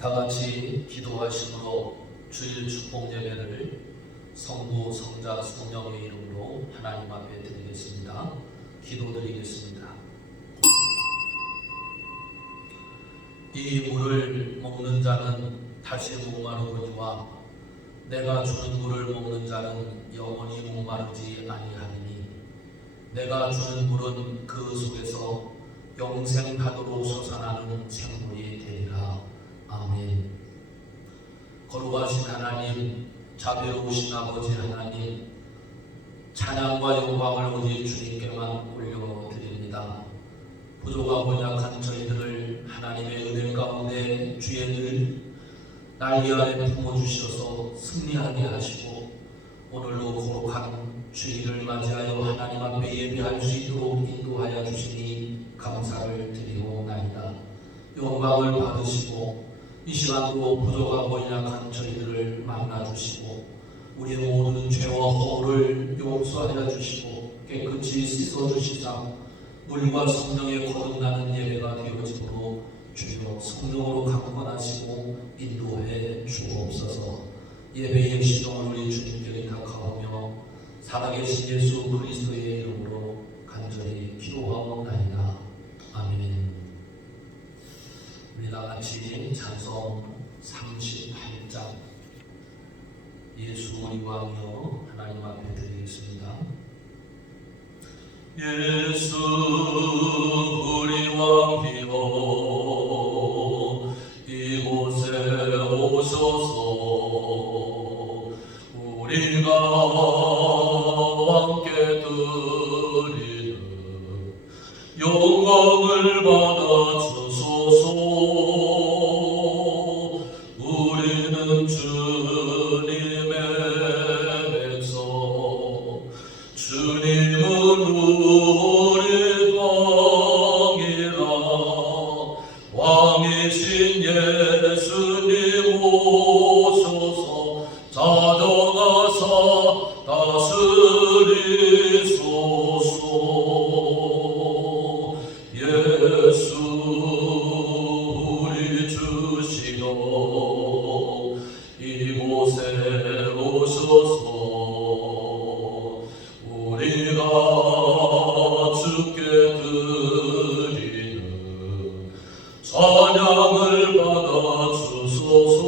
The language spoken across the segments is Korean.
다 같이 기도하심으로 주일 축복 예배를 성부, 성자, 성령의 이름으로 하나님 앞에 드리겠습니다. 기도드리겠습니다. 이 물을 먹는 자는 다시 목마르거니와 내가 주는 물을 먹는 자는 영원히 목마르지 아니하리니 내가 주는 물은 그 속에서 영생하도록 솟아나는 생물이 되리라. 아멘. 거룩하신 하나님, 자비로우신 아버지 하나님, 찬양과 영광을 오직 주님께만 올려드립니다. 부족하고 약한 저희들을 하나님의 은혜 가운데 주의 늘 날개 아래 품어주셔서 승리하게 하시고 오늘도 거룩한 주일을 맞이하여 하나님 앞에 예배할 수 있도록 인도하여 주시니 감사를 드리오나이다. 영광을 받으시고 이 시간도 부족하고 약한 저희들을 만나주시고 우리의 모든 죄와 허물을 용서하여 주시고 깨끗이 씻어주시사 물과 성령의 거듭나는 예배가 되어지도록 주여 성령으로 강권하시고 인도해 주옵소서. 예배의 시동을 우리 주님께 부탁하오며 살아계신 예수 그리스도의 이름으로 간절히 기도하옵나이다. 아멘. 우리 다같이 찬송 38장 예수 우리 왕이여 하나님 앞에 드리겠습니다. 예수 우리 왕이여 이곳에 오소서. 우리가 왕께 드리는 영광을 받아 주소서. 우리는 주님의 백성, 주님은 우리 왕이라. 왕이신 예수님 오소서. 찾아가사 다스리소서. 예수 우리 주시여 이곳에 오소서. 우리가 주께 드리는 찬양을 받아 주소서.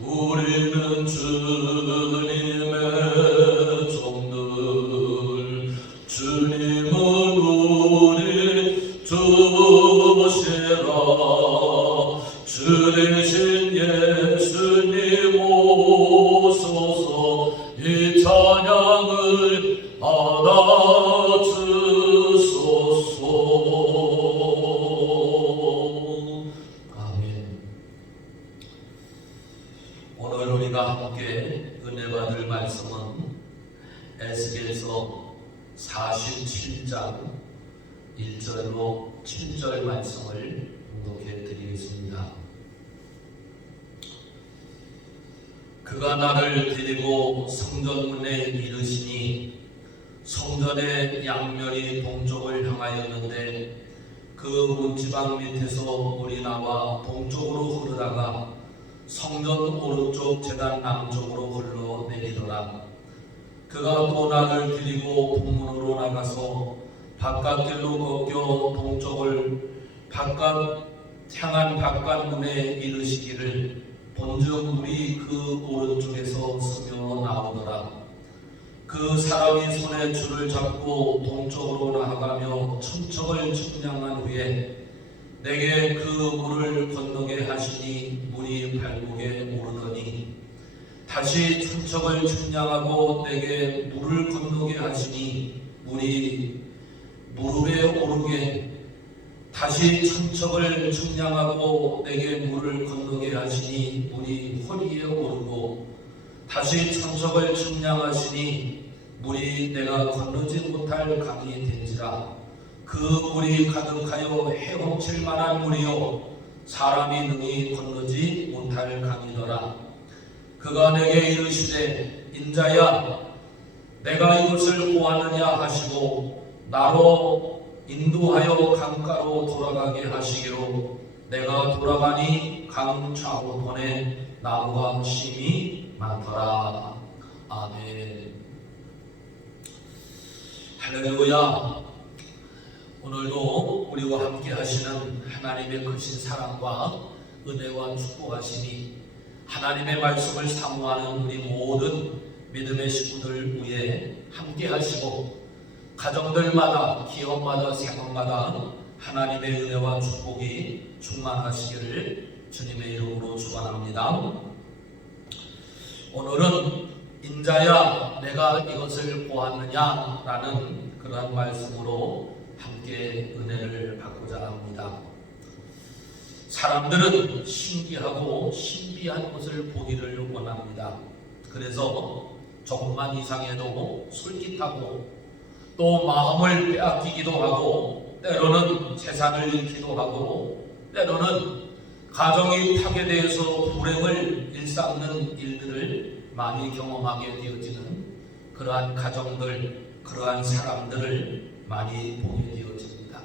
우리는 주님의 종들, 주님은 우리 주시라. 주 대신 예수님 오소서. 이 찬양을 받아 주소서. 아멘. 오늘 우리가 함께 은혜 받을 말씀은 에스겔서 47장 1절로 7절 말씀을 봉독해 드리겠습니다. 그가 나를 데리고 성전문에 이르시니 성전의 양면이 동쪽을 향하였는데 그 문지방 밑에서 물이 나와 동쪽으로 흐르다가 성전 오른쪽 제단 남쪽으로 흘러내리더라. 그가 또 나를 데리고 북문으로 나가서 바깥길로 꺾여 동쪽을 향한 바깥문에 이르시기를 본즉 물이 그 오른쪽에서 스며 나오더라. 그 사람이 손에 줄을 잡고 동쪽으로 나아가며 천척을 측량한 후에 내게 그 물을 건너게 하시니 물이 발목에 오르더니 다시 천척을 측량하고 내게 물을 건너게 하시니 물이 무릎에 오르게 다시 천척을 측량하고 내게 물을 건너게 하시니 물이 허리에 오르고 다시 천척을 측량하시니 물이 내가 건너지 못할 강이 된지라. 그 물이 가득하여 헤엄칠 만한 물이요 사람이 능히 건너지 못할 강이더라. 그가 내게 이르시되 인자야 내가 이것을 보았느냐 하시고 나로 인도하여 강가로 돌아가게 하시기로 내가 돌아가니 강 좌우편에 나무가 심이 많더라. 아멘. 할렐루야. 오늘도 우리와 함께 하시는 하나님의 크신 사랑과 은혜와 축복하심이 하나님의 말씀을 사모하는 우리 모든 믿음의 식구들 위해 함께 하시고 가정들마다 기업마다 생활마다 하나님의 은혜와 축복이 충만하시기를 주님의 이름으로 축원합니다. 오늘은 인자야 내가 이것을 보았느냐 라는 그런 말씀으로 함께 은혜를 받고자 합니다. 사람들은 신기하고 신비한 것을 보기를 원합니다. 그래서 조금만 이상해도 솔깃하고 또 마음을 빼앗기기도 하고 때로는 재산을 잃기도 하고 때로는 가정이 파괴되어서 불행을 일삼는 일들을 많이 경험하게 되어지는 그러한 가정들, 그러한 사람들을 많이 보게 되어집니다.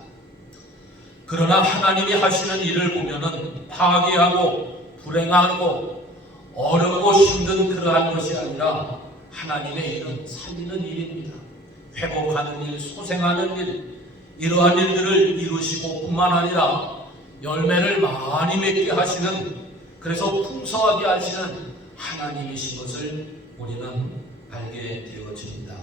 그러나 하나님이 하시는 일을 보면은 파괴하고 불행하고 어렵고 힘든 그러한 것이 아니라 하나님의 일은 살리는 일입니다. 회복하는 일, 소생하는 일, 이러한 일들을 이루시고 뿐만 아니라 열매를 많이 맺게 하시는, 그래서 풍성하게 하시는 하나님이신 것을 우리는 알게 되어집니다.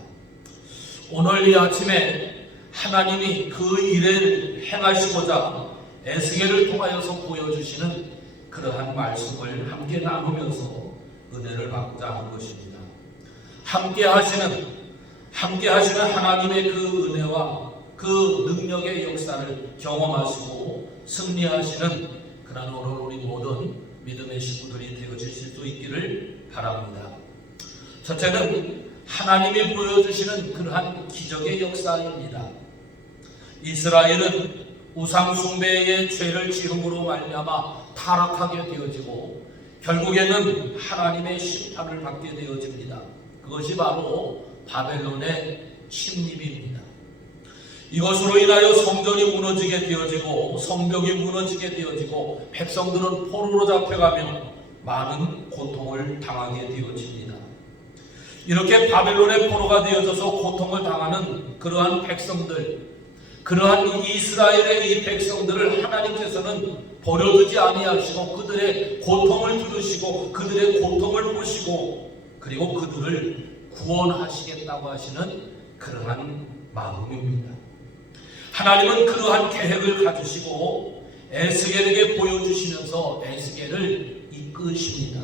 오늘 이 아침에 하나님이 그 일을 행하시고자 에스겔을 통하여서 보여주시는 그러한 말씀을 함께 나누면서 은혜를 받고자 하는 것입니다. 함께 하시는 하나님의 그 은혜와 그 능력의 역사를 경험하시고 승리하시는 그런 오늘 우리 모든 믿음의 식구들이 되어주실 수 있기를 바랍니다. 첫째는 하나님이 보여주시는 그러한 기적의 역사입니다. 이스라엘은 우상 숭배의 죄를 지음으로 말미암아 타락하게 되어지고 결국에는 하나님의 심판을 받게 되어집니다. 그것이 바로 바벨론의 침입입니다. 이것으로 인하여 성전이 무너지게 되어지고 성벽이 무너지게 되어지고 백성들은 포로로 잡혀가며 많은 고통을 당하게 되어집니다. 이렇게 바벨론의 포로가 되어져서 고통을 당하는 그러한 백성들, 그러한 이스라엘의 이 백성들을 하나님께서는 버려두지 아니하시고 그들의 고통을 들으시고 그들의 고통을 보시고 그리고 그들을 구원하시겠다고 하시는 그러한 마음입니다. 하나님은 그러한 계획을 가지시고 에스겔에게 보여주시면서 에스겔을 이끄십니다.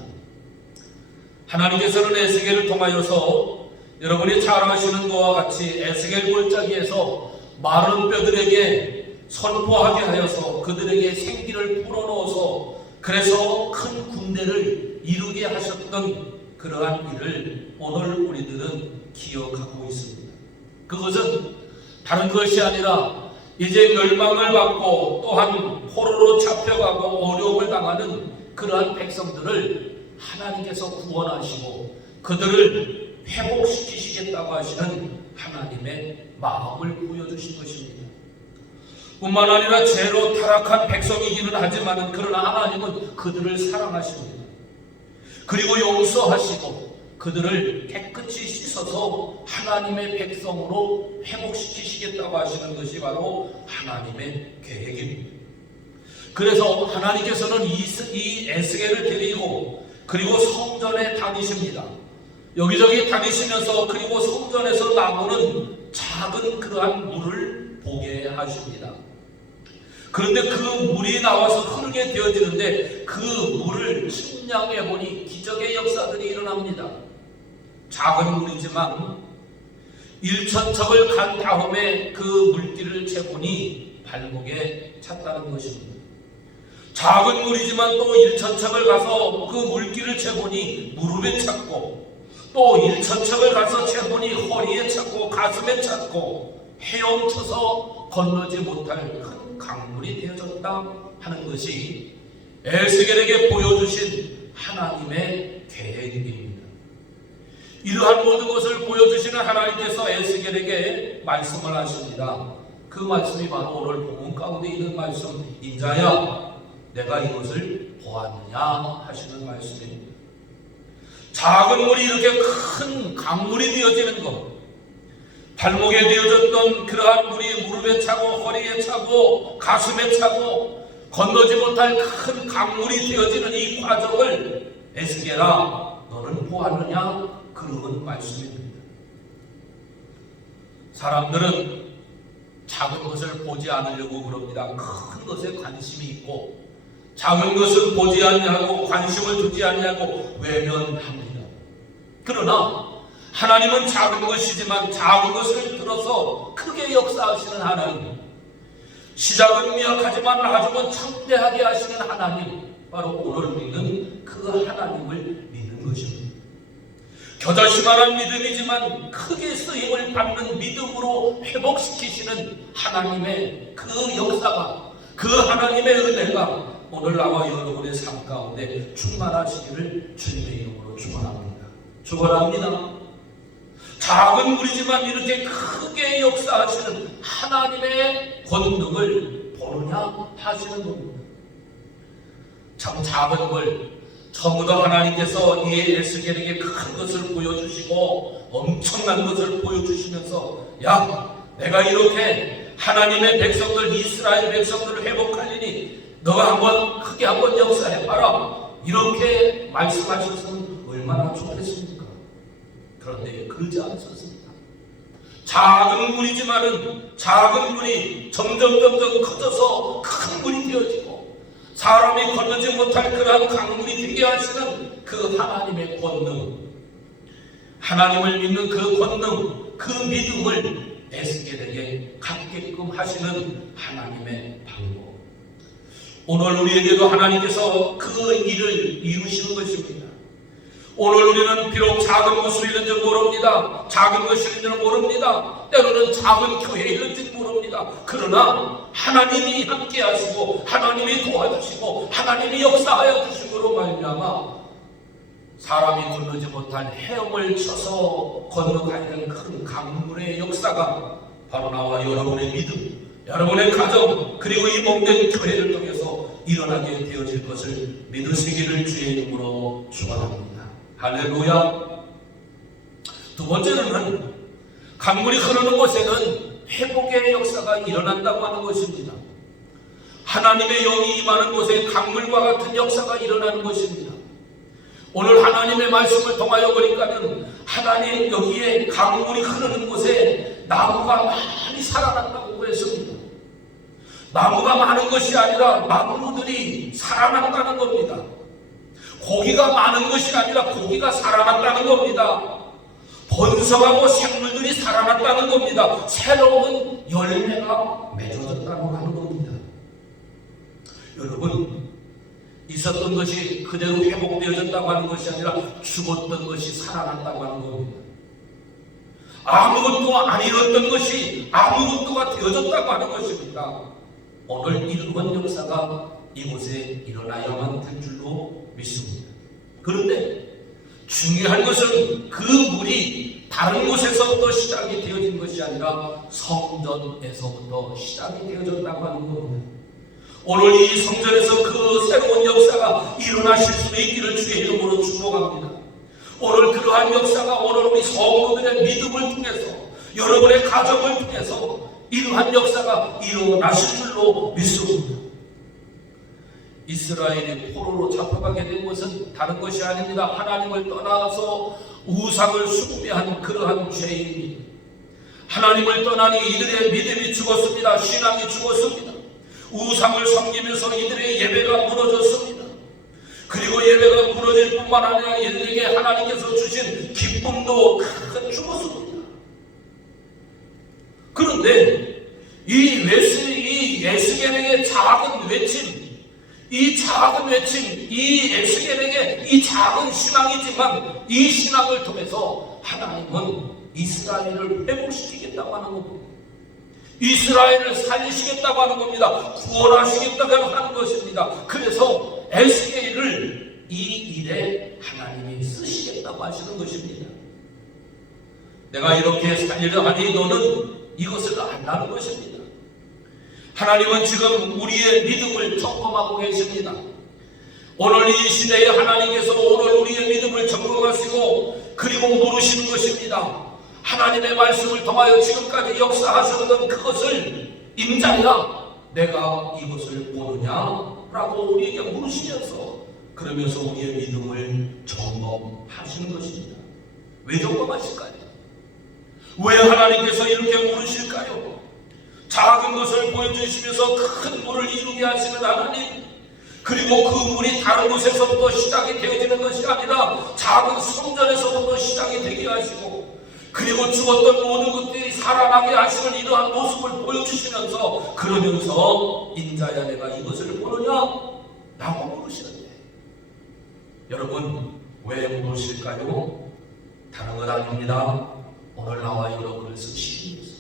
하나님께서는 에스겔을 통하여서 여러분이 잘 아시는 것과 같이 에스겔 골짜기에서 마른 뼈들에게 선포하게 하여서 그들에게 생기를 불어넣어서 그래서 큰 군대를 이루게 하셨던 그러한 일을 오늘 우리들은 기억하고 있습니다. 그것은 다른 것이 아니라 이제 멸망을 받고 또한 포로로 잡혀가고 어려움을 당하는 그러한 백성들을 하나님께서 구원하시고 그들을 회복시키시겠다고 하시는 하나님의 마음을 보여주신 것입니다. 뿐만 아니라 죄로 타락한 백성이기는 하지만 그러나 하나님은 그들을 사랑하십니다. 그리고 용서하시고 그들을 깨끗이 씻어서 하나님의 백성으로 회복시키시겠다고 하시는 것이 바로 하나님의 계획입니다. 그래서 하나님께서는 이 에스겔을 데리고 그리고 성전에 다니십니다. 여기저기 다니시면서 그리고 성전에서 나오는 작은 그러한 물을 보게 하십니다. 그런데 그 물이 나와서 흐르게 되어지는데 그 물을 측량해 보니 기적의 역사들이 일어납니다. 작은 물이지만 1,000척을 간 다음에 그 물길을 재보니 발목에 찼다는 것입니다. 작은 물이지만 또 1,000척을 가서 그 물길을 재보니 무릎에 찼고 또 1,000척을 가서 재보니 허리에 찼고 가슴에 찼고 헤엄쳐서 건너지 못할 큰 강물이 되어졌다 하는 것이 에스겔에게 보여주신 하나님의 계획입니다. 이러한 모든 것을 보여주시는 하나님께서 에스겔에게 말씀을 하십니다. 그 말씀이 바로 오늘 본문 가운데 있는 말씀, 인자야 내가 이것을 보았느냐 하시는 말씀입니다. 작은 물이 이렇게 큰 강물이 되어지는 것, 발목에 되어졌던 그러한 물이 무릎에 차고 허리에 차고 가슴에 차고 건너지 못할 큰 강물이 되어지는 이 과정을 에스겔아 너는 보았느냐 그런 말씀입니다. 사람들은 작은 것을 보지 않으려고 그럽니다. 큰 것에 관심이 있고 작은 것을 보지 아니하고 관심을 두지 아니하고 외면합니다. 그러나 하나님은 작은 것이지만 작은 것을 들어서 크게 역사하시는 하나님, 시작은 미약하지만 나중은 창대하게 하시는 하나님, 바로 오늘 믿는 그 하나님을 믿는 것입니다. 겨자씨만한 믿음이지만 크게 쓰임을 받는 믿음으로 회복시키시는 하나님의 그 역사가, 그 하나님의 은혜가 오늘 나와 여러분의 삶 가운데 충만하시기를 주님의 이름으로 축원합니다. 축원합니다. 작은 물이지만 이렇게 크게 역사하시는 하나님의 권능을 보느냐 하시는 겁니다. 참 작은 물, 처음부터 하나님께서 이 에스겔에게 큰 것을 보여주시고 엄청난 것을 보여주시면서 야, 내가 이렇게 하나님의 백성들, 이스라엘 백성들을 회복하리니 너가 한번 크게 한번 역사해봐라, 이렇게 말씀하셨으면 얼마나 좋겠습니까? 그런데 그러지 않으셨습니다. 작은 물이지만은 작은 물이 점점 커져서 큰 물이 되어지고 사람이 건너지 못할 그러한 강물이 되게 하시는 그 하나님의 권능, 하나님을 믿는 그 권능, 그 믿음을 에스겔에게 갖게끔 하시는 하나님의 방법. 오늘 우리에게도 하나님께서 그 일을 이루시는 것입니다. 오늘 우리는 비록 작은 것을 있는지 모릅니다. 작은 것이 있는지 모릅니다. 때로는 작은 교회에 있는지 모릅니다. 그러나 하나님이 함께 하시고 하나님이 도와주시고 하나님이 역사하여 주심으로 말미암아 사람이 건너지 못한 헤엄을 쳐서 건너가야 되는 큰 강물의 역사가 바로 나와 여러분의 믿음, 여러분의 가정, 그리고 이 몸된 교회를 통해서 일어나게 되어질 것을 믿으시기를 주의 이름으로 축원합니다. 할렐루야. 두 번째는 강물이 흐르는 곳에는 회복의 역사가 일어난다고 하는 것입니다. 하나님의 영이 임하는 곳에 강물과 같은 역사가 일어나는 것입니다. 오늘 하나님의 말씀을 통하여 보니까는 하나님 여기에 강물이 흐르는 곳에 나무가 많이 살아난다고 그랬습니다. 나무가 많은 것이 아니라 나무들이 살아난다는 겁니다. 고기가 많은 것이 아니라 고기가 살아났다는 겁니다. 번성하고 생물들이 살아났다는 겁니다. 새로운 열매가 맺어졌다고 하는 겁니다. 여러분, 있었던 것이 그대로 회복되어졌다고 하는 것이 아니라 죽었던 것이 살아났다고 하는 겁니다. 아무것도 안 잃었던 것이 아무것도가 되어졌다고 하는 것입니다. 오늘 이러한 역사가 이곳에 일어나야만 될 줄로 믿습니다. 그런데 중요한 것은 그 물이 다른 곳에서부터 시작이 되어진 것이 아니라 성전에서부터 시작이 되어졌다고 하는 겁니다. 오늘 이 성전에서 그 새로운 역사가 일어나실 수 있기를 주의 이름으로 축복합니다. 오늘 그러한 역사가 오늘 우리 성도들의 믿음을 통해서, 여러분의 가정을 통해서 이러한 역사가 일어나실 줄로 믿습니다. 이스라엘이 포로로 잡혀가게 된 것은 다른 것이 아닙니다. 하나님을 떠나서 우상을 숭배한 그러한 죄입니다. 하나님을 떠나니 이들의 믿음이 죽었습니다. 신앙이 죽었습니다. 우상을 섬기면서 이들의 예배가 무너졌습니다. 그리고 예배가 무너질 뿐만 아니라 이들에게 하나님께서 주신 기쁨도 크게 죽었습니다. 그런데 이 에스겔에게 작은 외침, 이 작은 외침, 이 에스겔에게 이 작은 신앙이지만 이 신앙을 통해서 하나님은 이스라엘을 회복시키겠다고 하는 겁니다. 이스라엘을 살리시겠다고 하는 겁니다. 구원하시겠다고 하는 것입니다. 그래서 에스겔을 이 일에 하나님이 쓰시겠다고 하시는 것입니다. 내가 이렇게 살리려 하니 너는 이것을 안다는 것입니다. 하나님은 지금 우리의 믿음을 점검하고 계십니다. 오늘 이 시대에 하나님께서 오늘 우리의 믿음을 점검하시고 그리고 물으시는 것입니다. 하나님의 말씀을 통하여 지금까지 역사하셨던 그것을 임자야 내가 이것을 보느냐라고 우리에게 물으시면서 그러면서 우리의 믿음을 점검하시는 것입니다. 왜 점검하실까요? 왜 하나님께서 이렇게 물으실까요? 작은 것을 보여주시면서 큰 물을 이루게 하시는 하나님, 그리고 그 물이 다른 곳에서부터 시작이 되어지는 것이 아니라 작은 성전에서부터 시작이 되게 하시고, 그리고 죽었던 모든 것들이 살아나게 하시는 이러한 모습을 보여주시면서 그러면서 인자야 내가 이것을 보느냐? 라고 물으시는데, 여러분 왜 물으실까요? 다른 건 아닙니다. 오늘 나와 여러분을 쓰시기 위해서.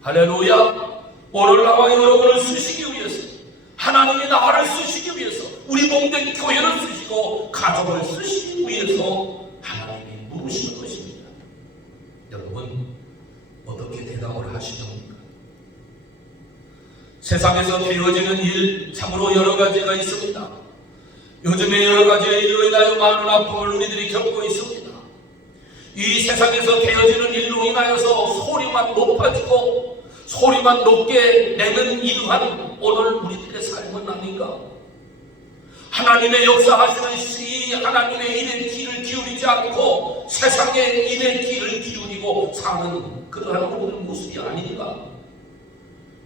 할렐루야! 오늘 나와 여러분을 쓰시기 위해서, 하나님이 나를 쓰시기 위해서, 우리 몸된 교회를 쓰시고 가족을 쓰시기 위해서 하나님이 물으시는 것입니다. 여러분 어떻게 대답을 하시렵니까? 세상에서 되어지는 일 참으로 여러 가지가 있습니다. 요즘에 여러 가지의 일로 인하여 많은 아픔을 우리들이 겪고 있습니다. 이 세상에서 되어지는 일로 인하여서 소리만 높아지고 소리만 높게 내는 이러한 오늘 우리들의 삶은 아닌가? 하나님의 역사하시는 이 하나님의 일에 귀를 기울이지 않고 세상의 일에 귀를 기울이고 사는 그러한 우리의 모습이 아닌가?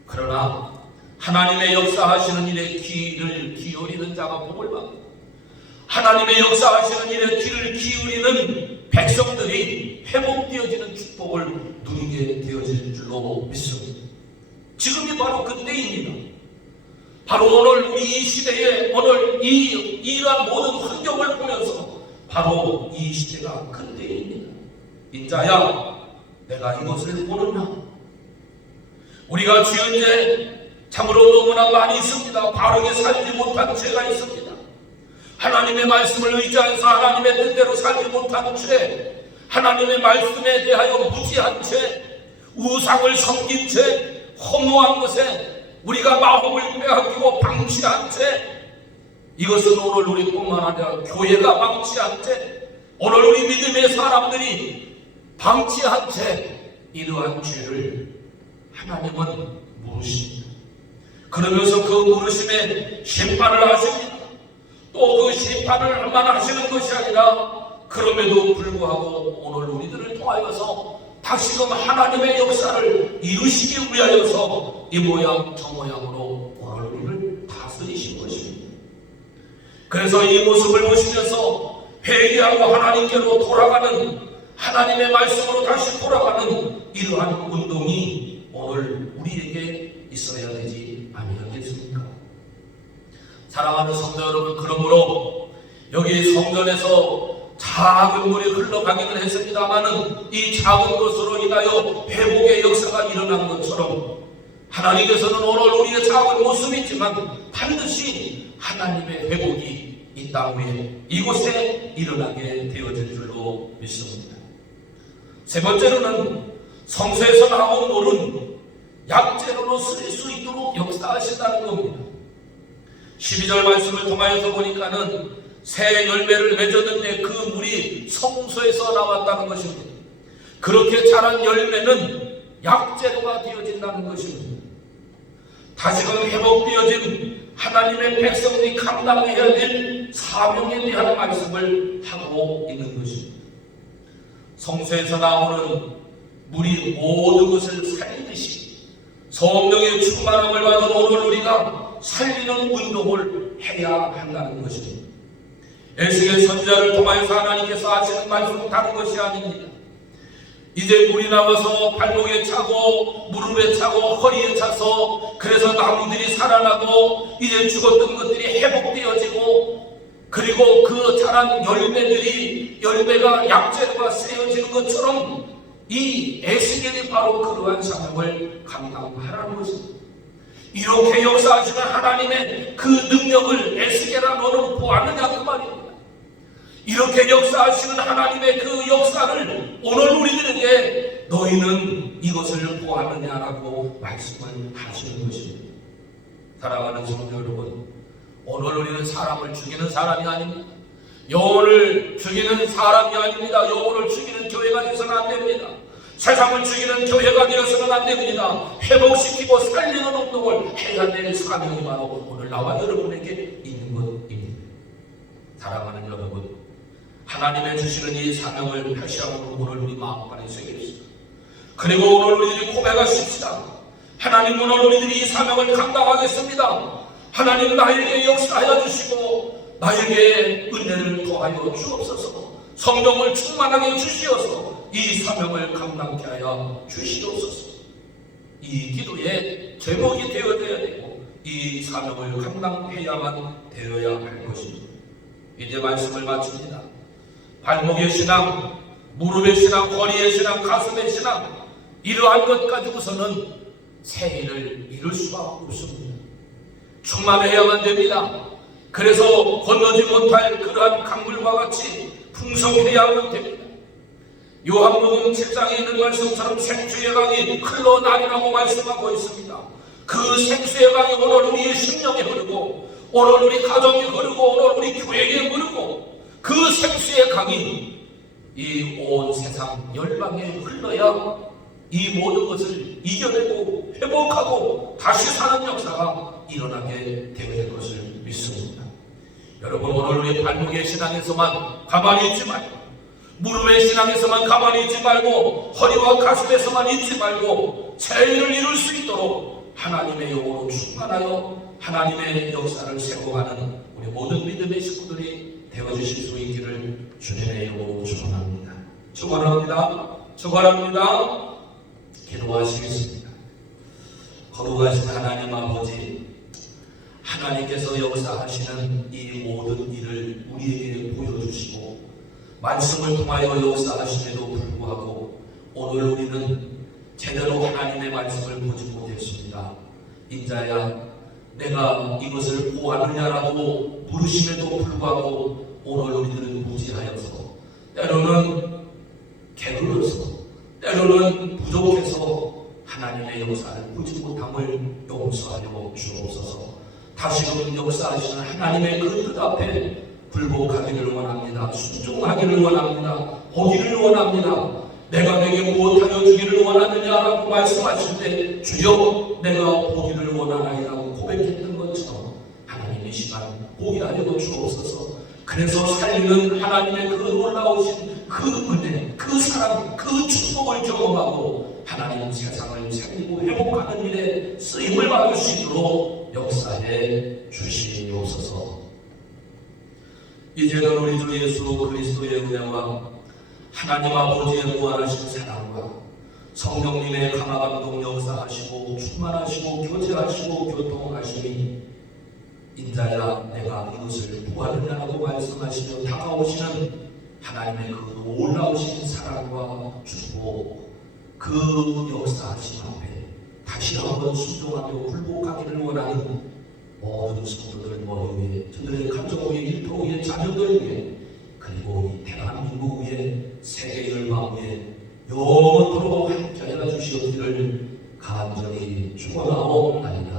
그러나 하나님의 역사하시는 일에 귀를 기울이는 자가 복을 받고 하나님의 역사하시는 일에 귀를 기울이는 백성들이 회복되어지는 축복을 누리게 되어질 줄로 믿습니다. 지금이 바로 그때입니다. 바로 오늘 우리 이 시대에 오늘 이러한 모든 환경을 보면서 바로 이 시대가 그때입니다. 인자야 내가 이것을 보느냐? 우리가 지은 죄 참으로 너무나 많이 있습니다. 바르게 살지 못한 죄가 있습니다. 하나님의 말씀을 의지해서 하나님의 뜻대로 살지 못한 죄, 하나님의 말씀에 대하여 무지한 죄, 우상을 섬긴 죄, 허무한 것에 우리가 마음을 빼앗기고 방치한 죄, 이것은 오늘 우리뿐만 아니라 교회가 방치한 죄, 오늘 우리 믿음의 사람들이 방치한 죄, 이러한 죄를 하나님은 물으십니다. 그러면서 그 물으심에 심판을 하십니다. 또 그 심판을만 하시는 것이 아니라 그럼에도 불구하고 오늘 우리들을 통하여서 다시금 하나님의 역사를 이루시기 위하여서 이 모양 저 모양으로 오늘 우리를 다스리신 것입니다. 그래서 이 모습을 보시면서 회개하고 하나님께로 돌아가는, 하나님의 말씀으로 다시 돌아가는 이러한 운동이 오늘 우리에게 있어야 되지 아니하겠습니까? 사랑하는 성도 여러분, 그러므로 여기 성전에서 작은 물이 흘러가기는 했습니다마는 이 작은 것으로 인하여 회복의 역사가 일어난 것처럼 하나님께서는 오늘 우리의 작은 모습이지만 반드시 하나님의 회복이 이 땅 위에 이곳에 일어나게 되어질 줄로 믿습니다. 세 번째로는 성소에서 나온 물은 약재로로 쓰일 수 있도록 역사하신다는 겁니다. 12절 말씀을 통하여서 보니까는 새 열매를 맺었는데 그 물이 성소에서 나왔다는 것입니다. 그렇게 자란 열매는 약재료가 되어진다는 것입니다. 다시금 회복되어진 하나님의 백성들이 감당해야 될 사명에 대한 말씀을 하고 있는 것입니다. 성소에서 나오는 물이 모든 것을 살리듯이 성령의 충만함을 받은 오늘 우리가 살리는 운동을 해야 한다는 것입니다. 에스겔 선지자를 통하여서 하나님께서 하시는 말씀은 다른 것이 아닙니다. 이제 물이 나와서 발목에 차고 무릎에 차고 허리에 차서 그래서 나무들이 살아나고 이제 죽었던 것들이 회복되어지고 그리고 그 자란 열매가 약재료가 세워지는 것처럼 이 에스겔이 바로 그러한 사명을 감당하라는 것입니다. 이렇게 역사하시는 하나님의 그 능력을 에스겔아 너는 보았느냐 그 말입니다. 이렇게 역사하시는 하나님의 그 역사를 오늘 우리들에게 너희는 이것을 보았느냐라고 말씀을 하시는 것입니다. 사랑하는 성도 여러분, 오늘 우리는 사람을 죽이는 사람이 아닙니다. 영혼을 죽이는 사람이 아닙니다. 영혼을 죽이는 교회가 되어서는 안 됩니다. 세상을 죽이는 교회가 되어서는 안 됩니다. 회복시키고 살리는 운동을 해야 될 사명이 바로 오늘 나와 여러분에게 있는 것입니다. 사랑하는 여러분, 하나님의 주시는 이 사명을 다시 한번 오늘 우리 마음간에 새깁시다. 그리고 오늘 우리들이 고백하십시다. 하나님, 오늘 우리들이 이 사명을 감당하겠습니다. 하나님, 나에게 역사하여 주시고 나에게 은혜를 더하여 주옵소서. 성령을 충만하게 주시어서 이 사명을 감당케 하여 주시옵소서. 이 기도의 제목이 되어야 되고 이 사명을 감당해야만 되어야 할 것입니다. 이제 말씀을 마칩니다. 발목의 신앙, 무릎의 신앙, 허리의 신앙, 가슴의 신앙, 이러한 것 가지고서는 새 일을 이룰 수가 없습니다. 충만해야만 됩니다. 그래서 건너지 못할 그러한 강물과 같이 풍성해야만 됩니다. 요한복음 7장에 있는 말씀처럼 생수의 강이 흘러나리라고 말씀하고 있습니다. 그 생수의 강이 오늘 우리의 심령에 흐르고, 오늘 우리 가정에 흐르고, 오늘 우리 교회에 흐르고, 그 생수의 강이 이 온 세상 열방에 흘러야 이 모든 것을 이겨내고 회복하고 다시 사는 역사가 일어나게 될 것을 믿습니다. 여러분, 오늘 우리 발목의 신앙에서만 가만히 있지 말고, 무릎의 신앙에서만 가만히 있지 말고, 허리와 가슴에서만 있지 말고 새 일을 이룰 수 있도록 하나님의 영으로 충만하여 하나님의 역사를 세워가는 우리 모든 믿음의 식구들이 되어주실 수 있기를 주님의 이름으로 축원합니다. 축원합니다. 축원합니다. 기도하시겠습니다. 거룩하신 하나님 아버지, 하나님께서 역사하시는 이 모든 일을 우리에게 보여주시고 말씀을 통하여 역사하심에도 불구하고 오늘 우리는 제대로 하나님의 말씀을 보지 못했습니다. 인자야, 내가 이것을 보았느냐라고 부르심에도 불구하고 오늘 우리들은 무지하여서, 때로는 게을러서, 때로는 부족해서 하나님의 역사를 보지 못함을 용서하여 주옵소서. 다시금 역사하시는 하나님의 그 뜻 앞에 굴복하기를 원합니다. 순종하기를 원합니다. 보기를 원합니다. 내가 내게 무엇하여 주기를 원하느냐라고 말씀하실 때 주여 내가 보기를 원하나이라고 고백했던 것처럼 하나님 이 시간 보게 하려고 주옵소서. 그래서 살리는 하나님의 그 놀라우신 그 은혜, 그 사랑, 그 축복을 경험하고 하나님 세상을 살리고 회복하는 일에 쓰임을 받을 수 있도록 역사해 주시옵소서. 이제는 우리 주 예수 그리스도의 은혜와 하나님 아버지의 무한하신 사랑과 성령님의 감화감동 역사하시고 충만하시고 교제하시고 교통하시니 인자야 내가 이것을 구하느냐라고 말씀하시며 다가오시는 하나님의 그 놀라우신 사랑과 축복, 그 역사하심 앞에 다시 한번 순종하며 굴복하기를 원하는 모든 성도들 머리 위에, 저들의 가정 위에, 일터 위에, 자녀들 위에, 그리고 이 대한민국 위에, 세계 열방 위에 영원토록 함께하여 주시옵기를 간절히 축원하옵나이다.